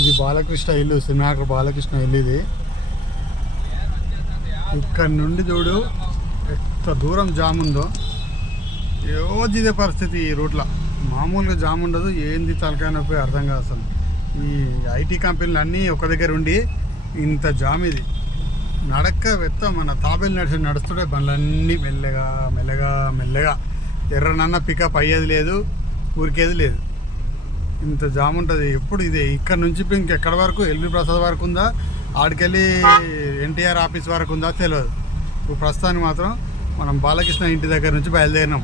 ఇది బాలకృష్ణ ఇల్లు, cinema actor Balakrishna ఇల్లు ఇది. ఇక్కడ నుండి చూడు ఎంత దూరం జామ్ ఉందో. రోజు ఇదే పరిస్థితి ఈ రూట్లో. మామూలుగా జామ్ ఉండదు, ఏంది తలకాయ నొప్పి అర్థం కాదు అసలు. ఈ ఐటీ కంపెనీలు అన్నీ ఒక దగ్గర ఉండి ఇంత జామ్ ఇది. నడక్క వెత్త మన తాబేలు నడుస్తుంటే బండ్లన్నీ మెల్లగా మెల్లగా మెల్లగా. ఎర్రనన్న పికప్ అయ్యేది లేదు, ఊరికేది లేదు. ఇంత జామ్ ఉంటుంది ఎప్పుడు. ఇదే ఇక్కడ నుంచి ఇంకెక్కడ వరకు ఎల్వి ప్రసాద్ వరకు ఉందా, ఆడికెళ్ళి ఎన్టీఆర్ ఆఫీస్ వరకు ఉందా తెలియదు. ఇప్పుడు ప్రస్తుతానికి మాత్రం మనం బాలకృష్ణ ఇంటి దగ్గర నుంచి బయలుదేరినాం.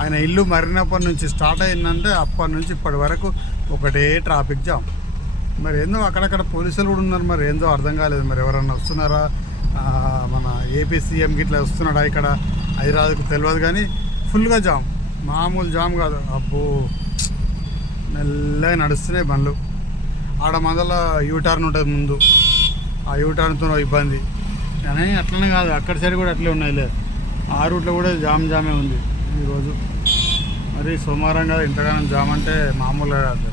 ఆయన ఇల్లు మరినప్పటి నుంచి స్టార్ట్ అయిందంటే అప్పటి నుంచి ఇప్పటి వరకు ఒకటే ట్రాఫిక్ జామ్. మరి ఏందో అక్కడక్కడ పోలీసులు కూడా ఉన్నారు, మరి ఏందో అర్థం కాలేదు. మరి ఎవరన్నా వస్తున్నారా, మన ఏపీ సీఎంకి ఇట్లా వస్తున్నాడా ఇక్కడ హైదరాబాద్కు తెలియదు. కానీ ఫుల్గా జామ్, మామూలు జామ్ కాదు. అబ్బో మెల్లగా నడుస్తున్నాయి బండ్లు. ఆడ మొదల యూటర్న్ ఉంటుంది ముందు, ఆ యూటర్న్తో ఇబ్బంది. కానీ అట్లనే కాదు, అక్కడ సైడ్ కూడా అట్లే ఉన్నాయి. లేదు ఆ రూట్లో కూడా జామే ఉంది ఈరోజు. మరి సోమవారం కదా ఇంతగానో జామ్ అంటే మామూలుగా కాదు.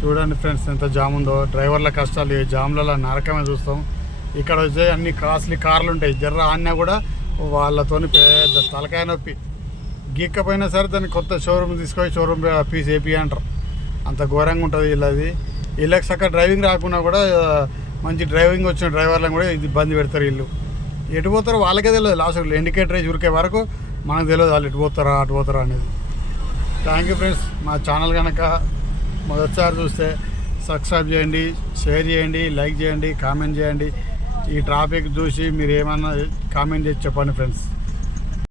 చూడండి ఫ్రెండ్స్ ఎంత జామ్ ఉందో. డ్రైవర్ల కష్టాలు ఈ జామ్లలో నరకమే చూస్తాం. ఇక్కడ వచ్చే అన్ని కాస్ట్లీ కార్లు ఉంటాయి, జర్ర ఆడినా కూడా వాళ్ళతోని పెద్ద తలకాయ నొప్పి. గీక్కపోయినా సరే దాన్ని కొత్త షోరూమ్ తీసుకొని షోరూమ్ ఫీజు ఏపీ అంటారు. అంత ఘోరంగా ఉంటుంది వీళ్ళది. వీళ్ళకి చక్కగా డ్రైవింగ్ రాకున్నా కూడా మంచి డ్రైవింగ్ వచ్చిన డ్రైవర్లను కూడా ఇది ఇబ్బంది పెడతారు. వీళ్ళు ఎటు పోతారో వాళ్ళకే తెలియదు. లాస్ట్ ఇండికేటర్ వేసి ఉరికే వరకు మనకు తెలియదు వాళ్ళు ఎటు పోతారా అటు పోతారా అనేది. Thank you friends. మా ఛానల్ కనుక మొదటిసారి చూస్తే సబ్స్క్రైబ్ చేయండి, షేర్ చేయండి, లైక్ చేయండి, కామెంట్ చేయండి. ఈ ట్రాఫిక్ చూసి మీరు ఏమన్నా కామెంట్ చేసి చెప్పండి ఫ్రెండ్స్.